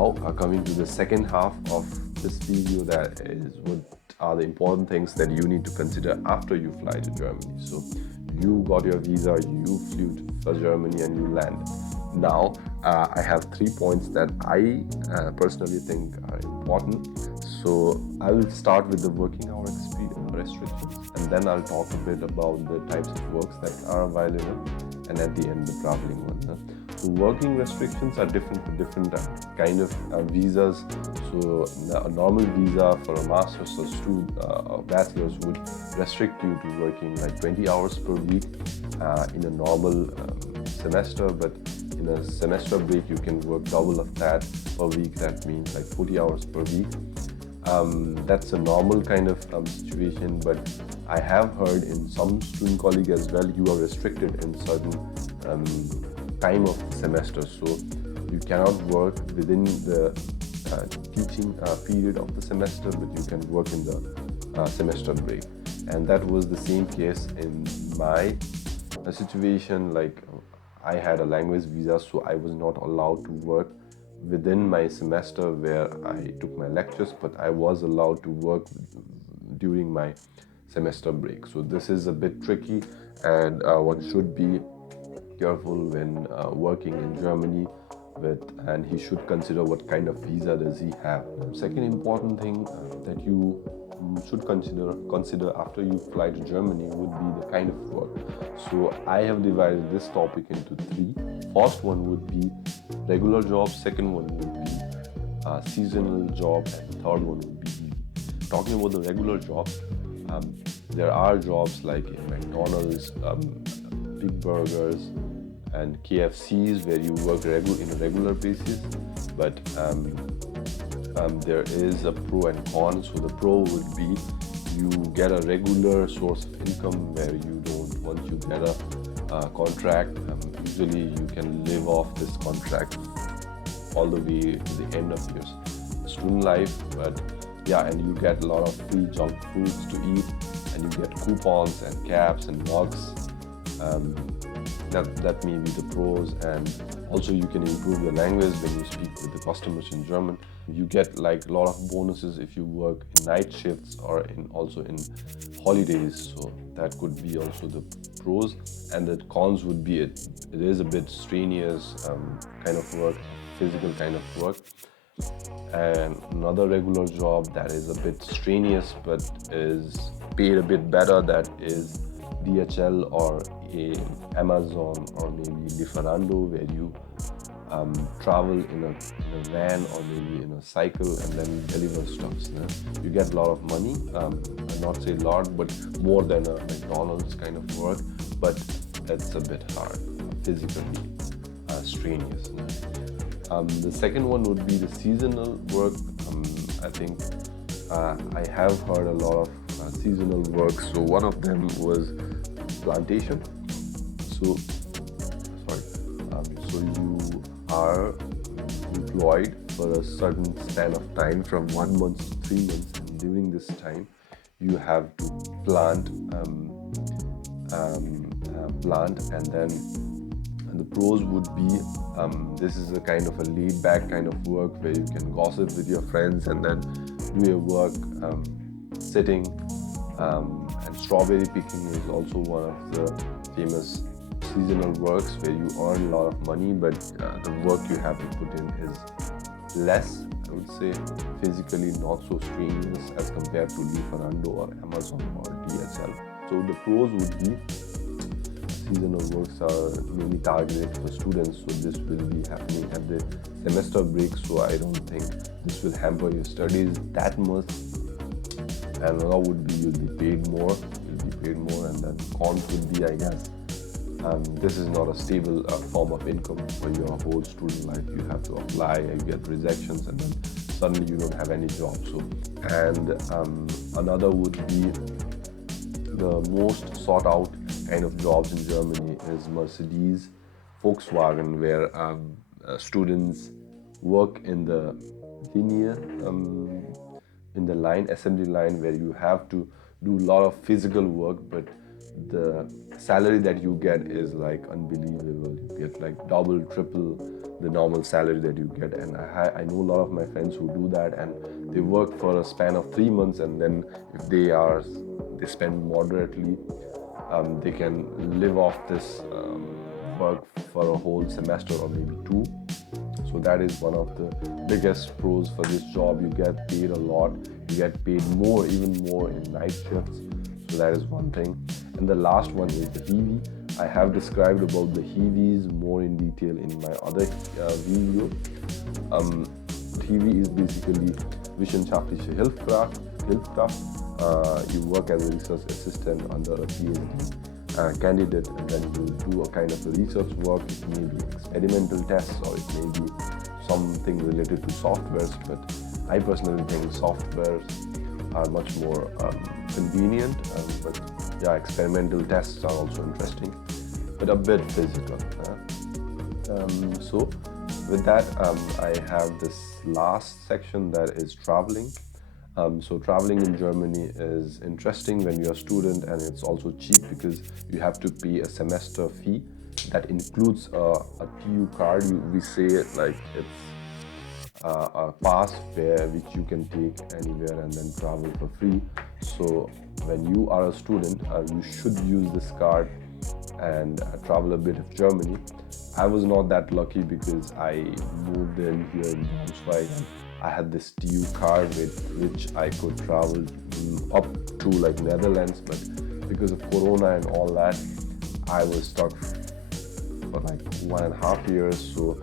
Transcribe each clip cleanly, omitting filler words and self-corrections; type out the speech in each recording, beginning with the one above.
Now, coming to the second half of this video, that is what are the important things that you need to consider after you fly to Germany. So you got your visa, you flew for Germany and you land. Now, I have 3 points that I personally think are important. So I will start with the working hour restrictions, and then I'll talk a bit about the types of works that are available, and at the end the traveling one. So working restrictions are different for different kind of visas. So a normal visa for a master's or bachelor's would restrict you to working like 20 hours per week in a normal semester, but in a semester break you can work double of that per week. That means like 40 hours per week. That's a normal kind of situation, but I have heard in some student colleagues as well, you are restricted in certain time of the semester, so you cannot work within the teaching period of the semester, but you can work in the semester break. And that was the same case in my situation. Like, I had a language visa, so I was not allowed to work within my semester where I took my lectures, but I was allowed to work during my semester break. So this is a bit tricky, and one should be careful when working in Germany and he should consider what kind of visa does he have. Second important thing that you should consider after you fly to Germany would be the kind of work. So I have divided this topic into 3. First one would be regular job, second one would be seasonal job, and third one would be EV. Talking about the regular job, there are jobs like in McDonald's, Big Burgers, and KFCs where you work in a regular basis, but there is a pro and con. So the pro would be you get a regular source of income where you don't, once you get a contract, usually you can live off this contract all the way to the end of your student life. But yeah, and you get a lot of free junk foods to eat, and you get coupons and caps and mugs. That may be the pros, and also you can improve your language when you speak with the customers in German. You get like a lot of bonuses if you work in night shifts or also in holidays, so that could be also the pros. And the cons would be it is a bit strenuous kind of work, physical kind of work. And another regular job that is a bit strenuous but is paid a bit better, that is DHL or Amazon or maybe Lieferando, where you travel in a van or maybe in a cycle and then deliver stuff. You get a lot of money, I'll not say a lot, but more than a McDonald's kind of work, but it's a bit hard, physically strenuous. The second one would be the seasonal work. I think I have heard a lot of seasonal work. So one of them was plantation. So you are employed for a certain span of time from 1 month to 3 months, and during this time you have to plant, and then the pros would be this is a kind of a laid back kind of work where you can gossip with your friends and then do your work sitting, and strawberry picking is also one of the famous seasonal works where you earn a lot of money, but the work you have to put in is less, I would say, physically not so strenuous as compared to Lieferando or Amazon or DHL. So the pros would be seasonal works are mainly targeted for students, so this will be happening at the semester break, so I don't think this will hamper your studies that much. And another would be you'll be paid more, and then cons would be, I guess, this is not a stable form of income for your whole student life. You have to apply, you get rejections, and then suddenly you don't have any job. So, and another would be the most sought out kind of jobs in Germany is Mercedes, Volkswagen, where students work in the linear, in the assembly line, where you have to do a lot of physical work, but the salary that you get is like unbelievable. You get like double, triple the normal salary that you get. And I know a lot of my friends who do that, and they work for a span of 3 months, and then if they spend moderately, they can live off this work for a whole semester or maybe 2. So that is one of the biggest pros for this job. You get paid a lot, you get paid more, even more in night shifts. So that is one thing. And the last one is the HEVI. I have described about the HEVIs more in detail in my other video. HEVI is basically Wissenschaftliche Hilfskraft. You work as a research assistant under a PhD candidate, and then you do a kind of a research work. It may be experimental tests, or it may be something related to softwares, but I personally think softwares are much more convenient, but yeah, experimental tests are also interesting, but a bit physical. So with that, I have this last section that is traveling. So traveling in Germany is interesting when you're a student, and it's also cheap because you have to pay a semester fee that includes a TU card. We say it like it's a pass fare which you can take anywhere and then travel for free. So when you are a student, you should use this card and travel a bit of Germany. I was not that lucky because I moved in here in Braunschweig. I had this TU card with which I could travel up to like Netherlands, but because of Corona and all that, I was stuck for like 1.5 years. So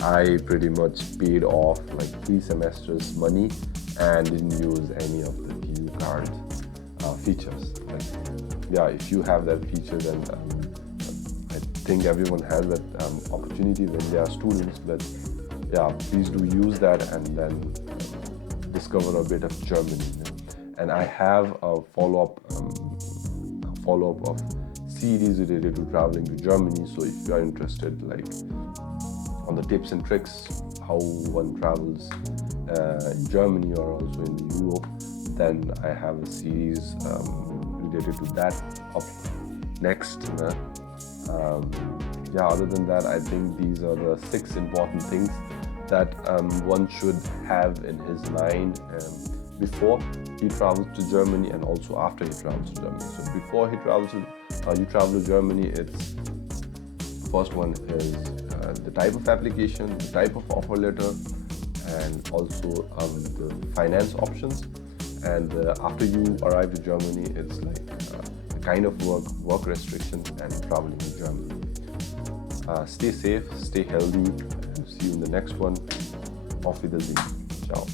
I pretty much paid off like 3 semesters money and didn't use any of the TU card features. Like, yeah, if you have that feature, then I think everyone has that opportunity when they are students. But yeah, please do use that and then discover a bit of Germany. And I have a follow-up of series related to traveling to Germany. So if you are interested, like on the tips and tricks how one travels in Germany or also in Europe, then I have a series related to that up next. Yeah, other than that, I think these are the 6 important things that one should have in his mind before he travels to Germany and also after he travels to Germany. So before you travel to Germany, it's first one is the type of application, the type of offer letter, and also the finance options. And after you arrive to Germany, it's like the kind of work restrictions, and traveling to Germany. Stay safe, stay healthy, and see you in the next one. Auf Wiedersehen. Ciao.